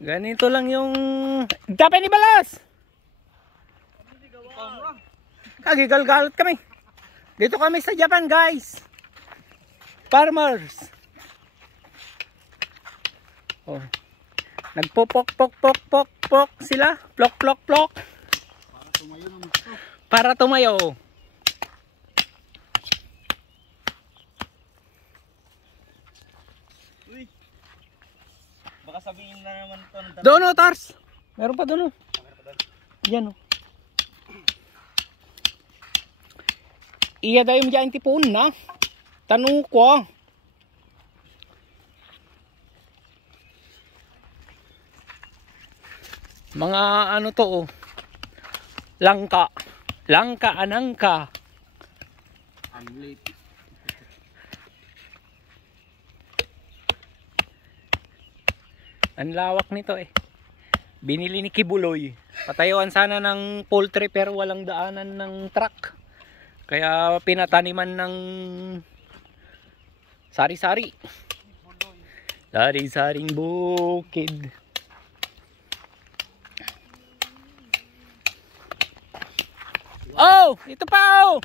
Ganito lang yung dapat ni balas. Kagigal-galat kami. Dito kami sa Japan, guys. Farmers. Oh. Nagpopok-pok-pok-pok-pok sila. Plok-plok-plok. Para tumayo. Uy. Baka sabihin na naman to. Doon o, Tars. Meron pa doon o. Yan o. Iya dayo dyan tipon na. Tanong ko. Mga ano to oh. Langka. Langka, anangka. Ang lawak nito eh. Binili ni Kibuloy. Patayuan sana ng poultry pero walang daanan ng truck. Kaya pinataniman ng sari-sari. Sari-saring bukid. Oh! Ito pa oh!